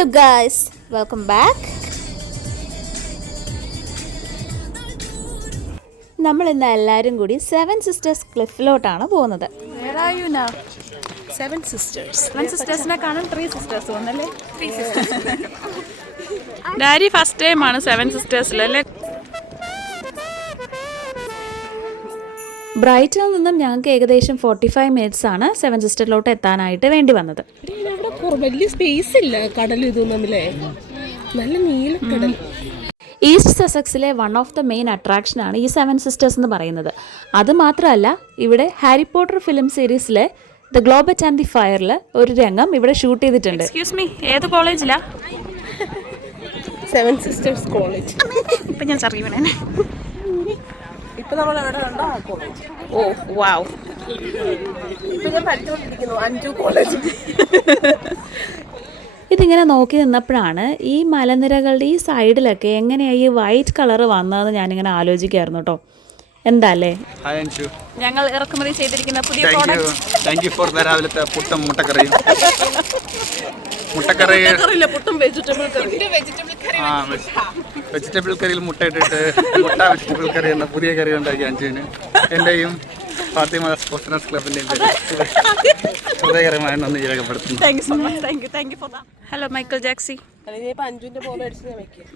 Hello guys, welcome back. നമ്മൾ ഇന്ന് എല്ലാവരും കൂടി 7 സിസ്റ്റേഴ്സ് ക്ലിഫിലോട്ടാണ് പോകുന്നത്. Seven sisters-നെ കാണാൻ 3 sisters വന്നല്ലേ? 3 sisters. ഡാഡി ഫസ്റ്റ് ടൈം ആണ് 7 സിസ്റ്റേഴ്സിലല്ലേ? ബ്രൈറ്റിൽ നിന്നും ഞങ്ങൾക്ക് ഏകദേശം 45 മിനിറ്റ്സ് ആണ് 7 സിസ്റ്ററിലോട്ട് എത്താനായിട്ട് വേണ്ടി വന്നത്. വലിയ സ്പേസ് ഇല്ല, കടൽ ഇതും തമ്മിലേ, നല്ല നീലക്കടൽ. ഈസ്റ്റ് സസക്സിലെ വൺ ഓഫ് ദ മെയിൻ അട്രാക്ഷനാണ് ഈ 7 സിസ്റ്റേഴ്സ് എന്ന് പറയുന്നത്. അത് മാത്രമല്ല, ഇവിടെ ഹാരി പോട്ടർ ഫിലിം സീരീസിലെ ദ ഗ്ലോബറ്റ് ആൻഡ് ദി ഫയറിൽ ഒരു രംഗം ഇവിടെ ഷൂട്ട് ചെയ്തിട്ടുണ്ട്. എക്സ്ക്യൂസ് മീ, ഏത് കോളേജിലാ? 7 സിസ്റ്റേഴ്സ് കോളേജ്. ഇപ്പം ഞാൻ അറിയുവനെ. ഇപ്പം നമ്മൾ എവിടെ കണ്ടോ ആ കോളേജ്. ഓ വാവ്. ഇപ്പം ഞാൻ പഠിച്ചുകൊണ്ടിരിക്കുന്നു അഞ്ചു കോളേജ്. ഇതിങ്ങനെ നോക്കി നിന്നപ്പോഴാണ് ഈ മലനിരകളുടെ ഈ സൈഡിലൊക്കെ എങ്ങനെയാണ് ഈ വൈറ്റ് കളർ വന്നതെന്ന് ഞാനിങ്ങനെ ആലോചിക്കായിരുന്നു കേട്ടോ. എന്താ അല്ലേ? ഞങ്ങൾ ഇറക്കുമതി ചെയ്തിരിക്കുന്ന പുതിയ product. Thank you for the രാവിലത്തെ പുട്ടും മുട്ടക്കറിയും. പുട്ടും വെജിറ്റബിൾ കറി. വെജിറ്റബിൾ കറിയിൽ മുട്ട ഇട്ടിട്ട് മുട്ട വെജിറ്റബിൾ കറി എന്ന പുതിയ കറി ഉണ്ടാക്കി അഞ്ചിന് എൻ്റെയും ഫാത്തിമ സ്പോർട്സ് ക്ലബിൻ്റെയും ഹൃദയകരമായ നന്ദി രേഖപ്പെടുത്തുന്നു. ഹലോ മൈക്കിൾ ജാക്സി.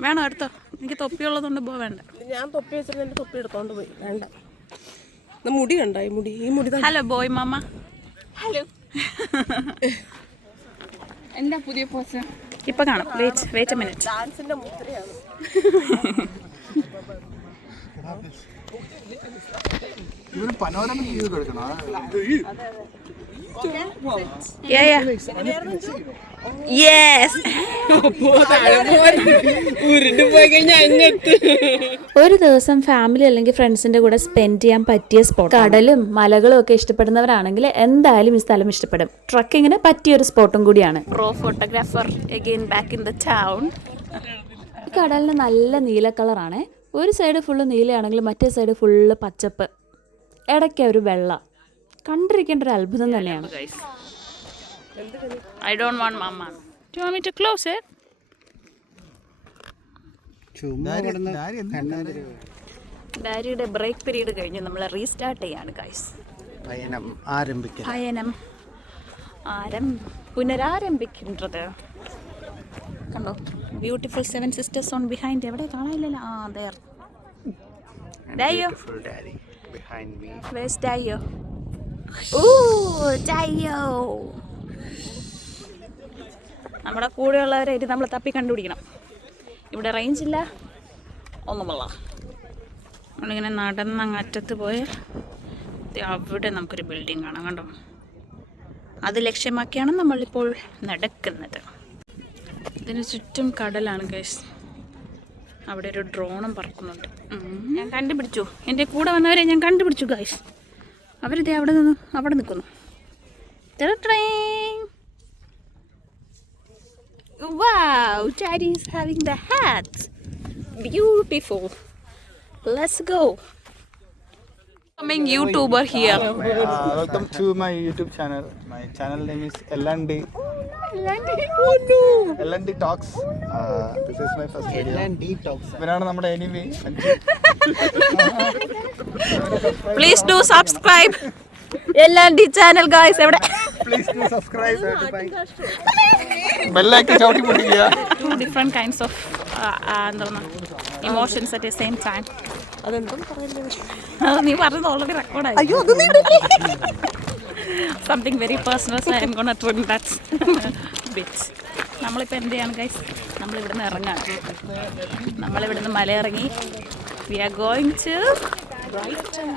വേണോ എടുത്തോ? എനിക്ക് തൊപ്പിയുള്ളതുകൊണ്ട് പോ. വേണ്ട, ഞാൻ തൊപ്പി വെച്ചിട്ട് എന്റെ തൊപ്പി എടുത്തോണ്ട് പോയി. വേണ്ട, മുടി കണ്ടോ? ഈ മുടി. ഹലോ ബോയ് മാമ. ഹലോ. എന്താ പുതിയ പോസ്? ഇപ്പൊ കാണാം. Wait a minute. ഡാൻസിന്റെ മുദ്രയാണ്. പനോരമ ഒരു ദിവസം ഫാമിലി അല്ലെങ്കിൽ ഫ്രണ്ട്സിന്റെ കൂടെ സ്പെൻഡ് ചെയ്യാൻ പറ്റിയ സ്പോട്ട്. കടലും മലകളും ഒക്കെ ഇഷ്ടപ്പെടുന്നവരാണെങ്കിൽ എന്തായാലും ഈ സ്ഥലം ഇഷ്ടപ്പെടും. ട്രക്കിങ്ങിന് പറ്റിയൊരു സ്പോട്ടും കൂടിയാണ്. Pro photographer again back in the town. കടലിന് നല്ല നീല കളറാണ്. ഒരു സൈഡ് ഫുള്ള് നീലയാണെങ്കിൽ മറ്റേ സൈഡ് ഫുള്ള് പച്ചപ്പ്, ഇടയ്ക്ക് ഒരു വെള്ള. കണ്ടിരിക്കേണ്ട ഒരു അത്ഭുതം തന്നെയാണ്. I don't want mama. Do you want me to close it? ഡാരിയുടെ ബ്രേക്ക് പീരീഡ് കഴിഞ്ഞ് നമ്മൾ റീസ്റ്റാർട്ട് ചെയ്യാണ് ഗൈസ്. പയനം പുനരാരംഭിക്കുന്നത് കണ്ടോ? Beautiful 7 Sisters on behind. എവിടെ കാണാനില്ലല്ലോ? ആ there. ഡായോ where's ഡായോ? ഓ ഡായോ. നമ്മുടെ കൂടെയുള്ളവരായിട്ട് നമ്മൾ തപ്പി കണ്ടുപിടിക്കണം. ഇവിടെ റേഞ്ച് ഇല്ല, ഒന്നുമില്ല. നമ്മളിങ്ങനെ നടന്ന് അങ്ങ് അറ്റത്ത് പോയ അവിടെ നമുക്കൊരു ബിൽഡിംഗ് കാണാം. കണ്ടോ? അത് ലക്ഷ്യമാക്കിയാണ് നമ്മളിപ്പോൾ നടക്കുന്നത്. ഇതിന് ചുറ്റും കടലാണ് ഗൈസ്. അവിടെ ഒരു ഡ്രോണും പറക്കുന്നുണ്ട്. ഞാൻ കണ്ടുപിടിച്ചു. എൻ്റെ കൂടെ വന്നവരെ ഞാൻ കണ്ടുപിടിച്ചു ഗൈസ്. അവരിത് അവിടെ നിൽക്കുന്നു. Wow, Daddy is having the hat. Beautiful. Let's go. Coming YouTuber here. Welcome to my YouTube channel. My channel name is LND. LND Talks. This is my first video. LND Talks. ഇവരാണ് നമ്മുടെ enemy. Please do subscribe. LND channel guys. എവിടെ? Please do subscribe. Bell icon ചവിട്ടി പൊട്ടിക്കുക. Two different kinds of emotions at the same time. അതെന്താന്ന് പറയുന്നത്? നീ പറഞ്ഞത് already റെക്കോർഡായി. അയ്യോ, അത് Something very personal, so I'm gonna trim that bit. നമ്മളിപ്പോൾ എന്ത് ചെയ്യാണ് ഗൈസ്? നമ്മളിവിടുന്ന് ഇറങ്ങാണ്. നമ്മളിവിടുന്ന് മല ഇറങ്ങി we are going to Brighton.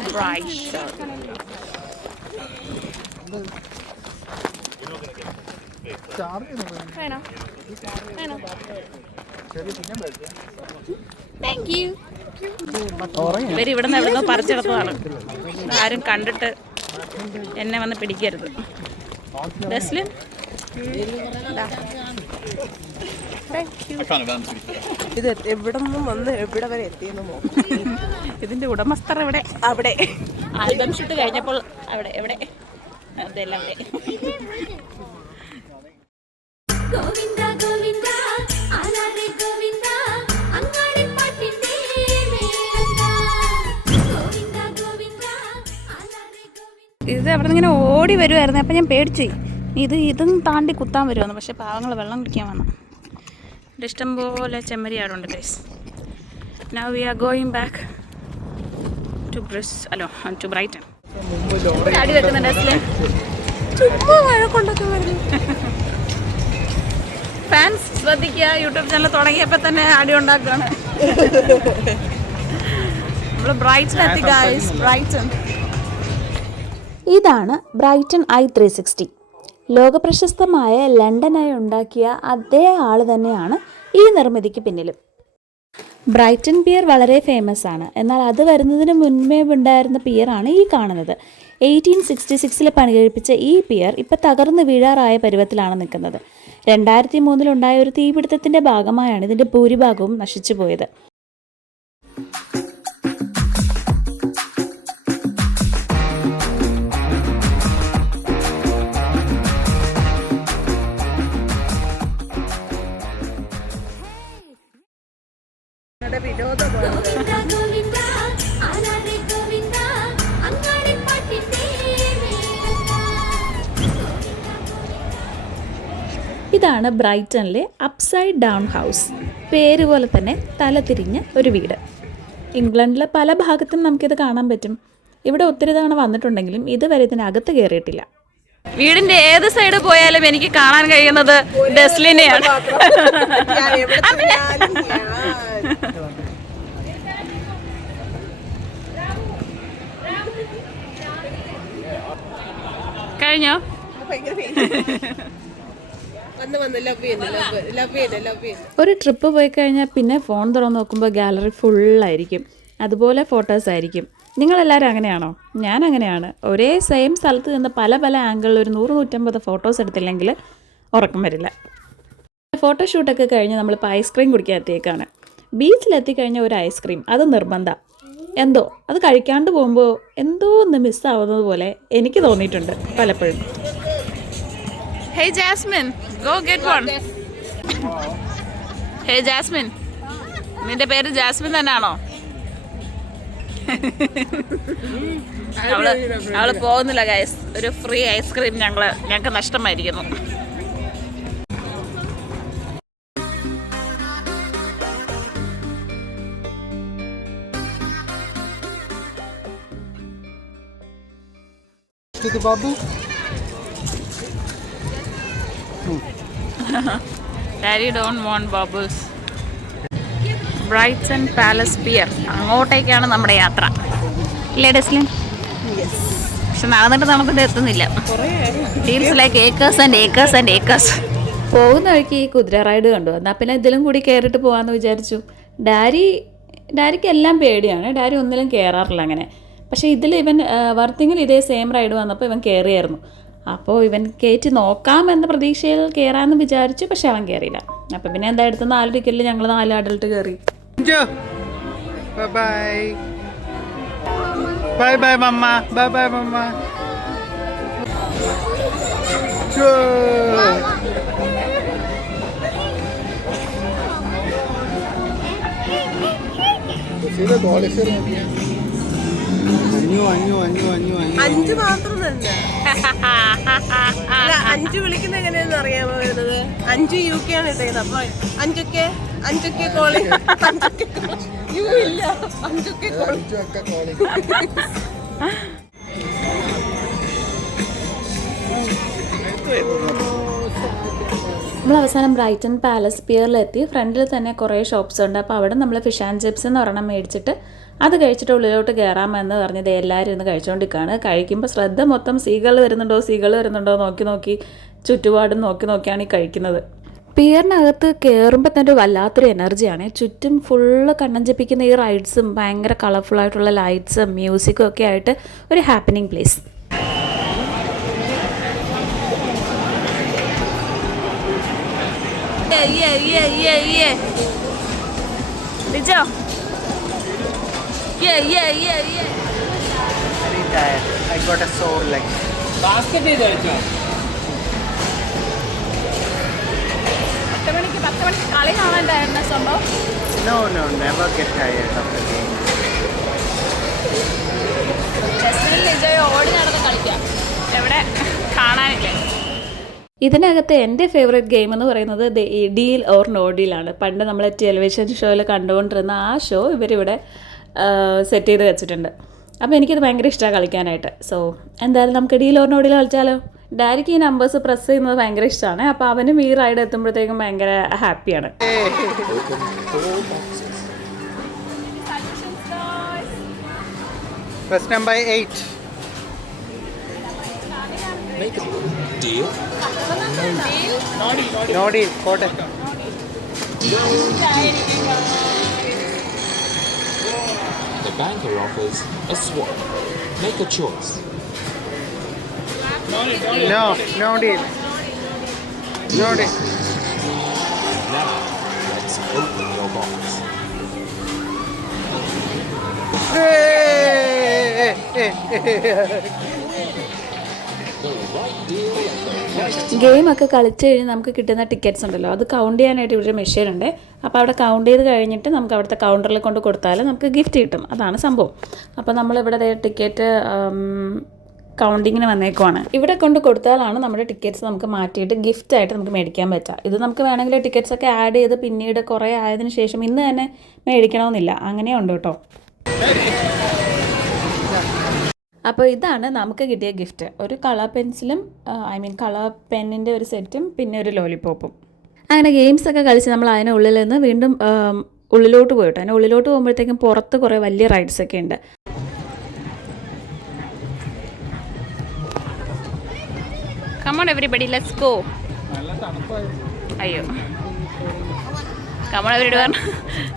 Thank you. ഇവർ ഇവിടുന്ന് എവിടുന്നോ പറിച്ചെടുത്തതാണ്. ആരും കണ്ടിട്ട് എന്നെ വന്ന് പിടിക്കരുത്. ദസ്ലിൻ ഇത് എവിടെ നിന്നും വന്ന് എവിടെ വരെ എത്തിയെന്ന് ഇതിന്റെ ഉടമസ്ഥർ എവിടെ? അവിടെ. ആൽബം ഷൂട്ട് കഴിഞ്ഞപ്പോൾ അവിടെ എവിടെ? അതെല്ലാം അവിടെ. Govinda Govinda അവിടെ നിന്ന് ഇങ്ങനെ ഓടി വരുമായിരുന്നു. അപ്പം ഞാൻ പേടിച്ചു ഇതും താണ്ടി കുത്താൻ വരുമെന്ന്. പക്ഷേ പാവങ്ങൾ വെള്ളം കുടിക്കാൻ വന്നു. ഇവിടെ ഇഷ്ടംപോലെ ചെമ്മരിയാടുണ്ട് guys. Now we are going back to Brighton. അടി വെക്കുന്നുണ്ട് അസ്ലൻ. ചുമ്മാ മഴ കൊണ്ടൊക്കെ വരുന്നു. ഫാൻസ് ശ്രദ്ധിക്കുക, യൂട്യൂബ് ചാനൽ തുടങ്ങിയപ്പോൾ തന്നെ അടി ഉണ്ടാക്കുകയാണ്. നമ്മൾ ബ്രൈറ്റൺ എത്തി ഗൈസ്. ബ്രൈറ്റൺ. ഇതാണ് ബ്രൈറ്റൺ i360. ലോകപ്രശസ്തമായ ലണ്ടനായി ഉണ്ടാക്കിയ അതേ ആൾ തന്നെയാണ് ഈ നിർമ്മിതിക്ക് പിന്നിലും. ബ്രൈറ്റൺ പിയർ വളരെ ഫേമസ് ആണ്. എന്നാൽ അത് വരുന്നതിന് മുൻപേ ഉണ്ടായിരുന്ന പിയറാണ് ഈ കാണുന്നത്. 1866 പണികഴിപ്പിച്ച ഈ പിയർ ഇപ്പോൾ തകർന്നു വീഴാറായ പരുവത്തിലാണ് നിൽക്കുന്നത്. 2003 ഒരു തീപിടുത്തത്തിൻ്റെ ഭാഗമായാണ് ഇതിൻ്റെ ഭൂരിഭാഗവും നശിച്ചു പോയത്. ഇതാണ് ബ്രൈറ്റണിലെ അപ്സൈഡ് ഡൗൺ ഹൗസ്. പേര് പോലെ തന്നെ തലതിരിഞ്ഞ ഒരു വീട്. ഇംഗ്ലണ്ടിലെ പല ഭാഗത്തും നമുക്കിത് കാണാൻ പറ്റും. ഇവിടെ ഒത്തിരി തവണ വന്നിട്ടുണ്ടെങ്കിലും ഇതുവരെ ഇതിനകത്ത് കയറിയിട്ടില്ല. വീടിന്റെ ഏത് സൈഡ് പോയാലും എനിക്ക് കാണാൻ കഴിയുന്നത് ഡെസ്ലിനെയാണ്. കഴിഞ്ഞോ? ഒരു ട്രിപ്പ് പോയി കഴിഞ്ഞാൽ പിന്നെ ഫോൺ തുറന്ന് നോക്കുമ്പോൾ ഗാലറി ഫുള്ളായിരിക്കും. അതുപോലെ ഫോട്ടോസ് ആയിരിക്കും. നിങ്ങളെല്ലാവരും അങ്ങനെയാണോ? ഞാൻ അങ്ങനെയാണ്. ഒരേ സെയിം സ്ഥലത്ത് നിന്ന് പല പല ആംഗിളിൽ ഒരു 100-150 ഫോട്ടോസ് എടുത്തില്ലെങ്കിൽ ഉറക്കം വരില്ല. ഫോട്ടോഷൂട്ടൊക്കെ കഴിഞ്ഞ് നമ്മളിപ്പോൾ ഐസ്ക്രീം കുടിക്കാൻ എത്തിയേക്കാണ്. ബീച്ചിലെത്തിക്കഴിഞ്ഞാൽ ഒരു ഐസ്ക്രീം അത് നിർബന്ധം. എന്തോ അത് കഴിക്കാണ്ട് പോകുമ്പോൾ എന്തോ ഒന്ന് മിസ്സാവുന്നത് പോലെ എനിക്ക് തോന്നിയിട്ടുണ്ട് പലപ്പോഴും. Hey Jasmine, go get one. Hey Jasmine, നിന്റെ പേര് ജാസ്മിൻ തന്നെയാണോ? അവള് പോകുന്നില്ല ഗൈസ്. ഒരു ഫ്രീ ഐസ്ക്രീം ഞങ്ങൾക്ക് നഷ്ടമായിരിക്കുന്നു. Babu Daddy don't want bubbles. Brighton Palace Pier, അങ്ങോട്ടേക്കാണ് നമ്മുടെ യാത്ര. ഇല്ലേ ഡെസ്ലിൻ? പക്ഷെ നടന്നിട്ട് എത്തുന്നില്ല. Feels like acres and acres and acres. പോകുന്ന വഴിക്ക് ഈ കുതിര റൈഡ് കണ്ടു. എന്നാൽ പിന്നെ ഇതിലും കൂടി കയറിയിട്ട് പോകാമെന്ന് വിചാരിച്ചു. ഡാരിക്ക് എല്ലാം പേടിയാണ്. ഡാരി ഒന്നിലും കയറാറില്ല അങ്ങനെ. പക്ഷേ ഇതിൽ ഇവൻ വർത്തിങ്ങിൽ ഇതേ സെയിം റൈഡ് വന്നപ്പോൾ ഇവൻ കയറിയായിരുന്നു. അപ്പോൾ ഇവൻ കയറ്റി നോക്കാമെന്ന പ്രതീക്ഷയിൽ കയറാമെന്ന് വിചാരിച്ചു. പക്ഷെ അവൻ കയറിയില്ല. അപ്പം പിന്നെ എന്താ എടുത്ത് 4 ടിക്കറ്റിൽ ഞങ്ങൾ 4 അഡൽട്ട് കയറി. ബൈ ബൈ മമ്മ. ബൈ ബൈ മമ്മ. അഞ്ച് മാത്രം തന്നെ. അല്ല 5 വിളിക്കുന്ന എങ്ങനെയാന്ന് അറിയാമോ വരുന്നത്? 5 UK ആണ് ഇട്ടത്. അപ്പൊ 5 കോളിംഗ്. 5 ഇല്ല 5 കോളിംഗ്. നമ്മൾ അവസാനം ബ്രൈറ്റൺ പാലസ് പിയറിലെത്തി. ഫ്രണ്ടിൽ തന്നെ കുറേ ഷോപ്സ് ഉണ്ട്. അപ്പോൾ അവിടെ നമ്മൾ ഫിഷ് ആൻഡ് ചിപ്സ് എന്ന് ഒരെണ്ണം മേടിച്ചിട്ട് അത് കഴിച്ചിട്ട് ഉള്ളിലോട്ട് കയറാമെന്ന് പറഞ്ഞത് എല്ലാവരും ഇന്ന് കഴിച്ചുകൊണ്ടിരിക്കുകയാണ്. കഴിക്കുമ്പോൾ ശ്രദ്ധ മൊത്തം സീകൾ വരുന്നുണ്ടോ നോക്കി ചുറ്റുപാടും നോക്കിയാണ് ഈ കഴിക്കുന്നത്. പിയറിനകത്ത് കയറുമ്പോൾ തന്നെ വല്ലാത്തൊരു എനർജിയാണ്. ചുറ്റും ഫുള്ള് കണ്ണഞ്ചിപ്പിക്കുന്ന ഈ റൈഡ്സും ഭയങ്കര കളർഫുള്ളായിട്ടുള്ള ലൈറ്റ്സും മ്യൂസിക്കും ഒക്കെ ആയിട്ട് ഒരു happening place. Very tired. I got a sore leg. Basket is also. 10 മണിക്ക് കളി കാണാണ്ടായിരുന്ന സംഭവം. No, never get tired of the game. ലിജോയെ ഓടി നടന്ന് കളിക്കാം. പക്ഷേ കാണാനില്ല. ഇതിനകത്ത് എൻ്റെ ഫേവറേറ്റ് ഗെയിം എന്ന് പറയുന്നത് ഡീൽ ഓർ നോ ഡീലാണ്. പണ്ട് നമ്മൾ ടെലിവിഷൻ ഷോയിൽ കണ്ടുകൊണ്ടിരുന്ന ആ ഷോ ഇവരിവിടെ സെറ്റ് ചെയ്ത് വെച്ചിട്ടുണ്ട്. അപ്പോൾ എനിക്കത് ഭയങ്കര ഇഷ്ടമാണ് കളിക്കാനായിട്ട്. സോ എന്തായാലും നമുക്ക് ഡീൽ ഓർ നോ ഡീൽ കളിച്ചാലോ? ഡാഡിക്ക് ഈ നമ്പേഴ്സ് പ്രസ് ചെയ്യുന്നത് ഭയങ്കര ഇഷ്ടമാണ്. അപ്പോൾ അവനും ഈ റൈഡ് എത്തുമ്പോഴത്തേക്കും ഭയങ്കര ഹാപ്പിയാണ്. Press number 8. Make a deal. No deal. Kote. The banker offers a swap. Make a choice. No deal. No deal. Now, let's open your box. The right deal at the right ഗെയിമൊക്കെ കളിച്ച് കഴിഞ്ഞ് നമുക്ക് കിട്ടുന്ന tickets ഉണ്ടല്ലോ, അത് count ചെയ്യാനായിട്ട് ഇവിടെ machine ഉണ്ട്. അപ്പോൾ അവിടെ കൗണ്ട് ചെയ്ത് കഴിഞ്ഞിട്ട് നമുക്ക് അവിടുത്തെ കൗണ്ടറിൽ കൊണ്ട് കൊടുത്താൽ നമുക്ക് ഗിഫ്റ്റ് കിട്ടും. അതാണ് സംഭവം. അപ്പോൾ നമ്മളിവിടെ ടിക്കറ്റ് കൗണ്ടിങ്ങിന് വന്നേക്കുവാണ്. ഇവിടെ കൊണ്ട് കൊടുത്താലാണ് നമ്മുടെ ടിക്കറ്റ്സ് നമുക്ക് മാറ്റിയിട്ട് ഗിഫ്റ്റായിട്ട് നമുക്ക് മേടിക്കാൻ പറ്റുക. ഇത് നമുക്ക് വേണമെങ്കിൽ ടിക്കറ്റ്സ് ഒക്കെ ആഡ് ചെയ്ത് പിന്നീട് കുറേ ആയതിനു ശേഷം ഇന്ന് തന്നെ മേടിക്കണമെന്നില്ല. അങ്ങനെയുണ്ട് കേട്ടോ. അപ്പോൾ ഇതാണ് നമുക്ക് കിട്ടിയ ഗിഫ്റ്റ്. ഒരു കളർ പെൻസിലും കളർ പെന്നിൻ്റെ ഒരു സെറ്റും പിന്നെ ഒരു ലോലിപോപ്പും. അങ്ങനെ ഗെയിംസൊക്കെ കളിച്ച് നമ്മൾ അതിനുള്ളിൽ നിന്ന് വീണ്ടും ഉള്ളിലോട്ട് പോയിട്ടോ. അതിന് ഉള്ളിലോട്ട് പോകുമ്പോഴത്തേക്കും പുറത്ത് കുറേ വലിയ റൈഡ്സൊക്കെ ഉണ്ട്. Come on everybody, let's go. അയ്യോ,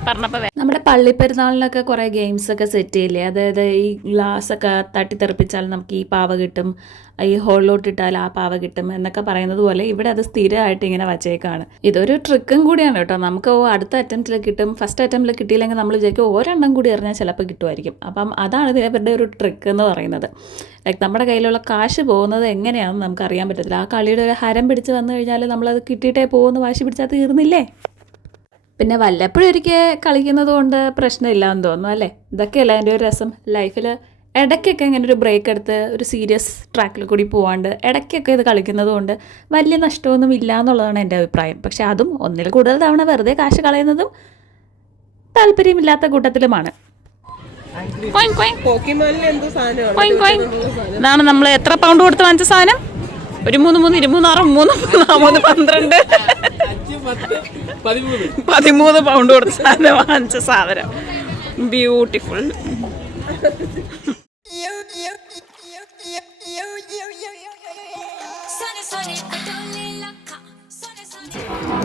പറഞ്ഞപ്പോൾ നമ്മുടെ പള്ളിപ്പെരുന്നാളിനൊക്കെ കുറേ ഗെയിംസൊക്കെ സെറ്റ് ചെയ്യില്ലേ? അതായത് ഈ ഗ്ലാസ്സൊക്കെ തട്ടിത്തെറിപ്പിച്ചാൽ നമുക്ക് ഈ പാവ കിട്ടും, ഈ ഹോളിലോട്ടിട്ടാൽ ആ പാവ കിട്ടും എന്നൊക്കെ പറയുന്നത് പോലെ ഇവിടെ അത് സ്ഥിരമായിട്ട് ഇങ്ങനെ വച്ചേക്കാണ്. ഇതൊരു ട്രിക്കും കൂടിയാണ് കേട്ടോ. നമുക്ക് അടുത്ത അറ്റംപ്റ്റിൽ കിട്ടും. ഫസ്റ്റ് അറ്റംപ്റ്റിൽ കിട്ടിയില്ലെങ്കിൽ നമ്മൾ വിചാരിക്കും ഒരെണ്ണം കൂടി എറിഞ്ഞാൽ ചിലപ്പോൾ കിട്ടുമായിരിക്കും. അപ്പം അതാണ് ഇവരുടെ ഒരു ട്രിക്ക് എന്ന് പറയുന്നത്. ലൈക്ക് നമ്മുടെ കയ്യിലുള്ള കാശ് പോകുന്നത് എങ്ങനെയാണെന്ന് നമുക്ക് അറിയാൻ പറ്റത്തില്ല. ആ കളിയുടെ ഒരു ഹരം പിടിച്ച് വന്നു കഴിഞ്ഞാൽ നമ്മളത് കിട്ടിയിട്ടേ പോകുമെന്ന് വാശി പിടിച്ചാൽ തീർന്നില്ലേ? പിന്നെ വല്ലപ്പോഴും ഒരിക്കൽ കളിക്കുന്നത് കൊണ്ട് പ്രശ്നമില്ല എന്ന് തോന്നുന്നു അല്ലേ? ഇതൊക്കെയല്ല എൻ്റെ ഒരു രസം. ലൈഫിൽ ഇടയ്ക്കൊക്കെ ഇങ്ങനെ ഒരു ബ്രേക്ക് എടുത്ത് ഒരു സീരിയസ് ട്രാക്കിൽ കൂടി പോകാണ്ട് ഇടയ്ക്കൊക്കെ ഇത് കളിക്കുന്നത് കൊണ്ട് വലിയ നഷ്ടമൊന്നും ഇല്ല എന്നുള്ളതാണ് എൻ്റെ അഭിപ്രായം. പക്ഷേ അതും ഒന്നിൽ കൂടുതൽ തവണ വെറുതെ കാശ് കളയുന്നതും താല്പര്യമില്ലാത്ത കൂട്ടത്തിലുമാണ്. ഇതാണ് നമ്മൾ എത്ര പൗണ്ട് കൊടുത്ത് വാങ്ങിച്ച സാധനം? ഒരു 3 3 26 3 13 പൗണ്ട് കൊടുത്ത സാധനം വാങ്ങിച്ച സാധനം. Beautiful.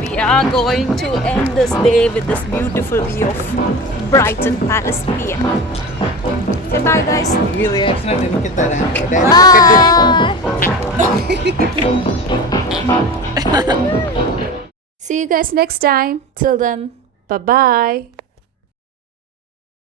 We are going to end this day with this beautiful view of Brighton Palace Pier. Okay, bye guys. ഈ റിയാക്ഷൻ എനിക്ക് തരാൻ. See you guys next time. Till then, bye-bye.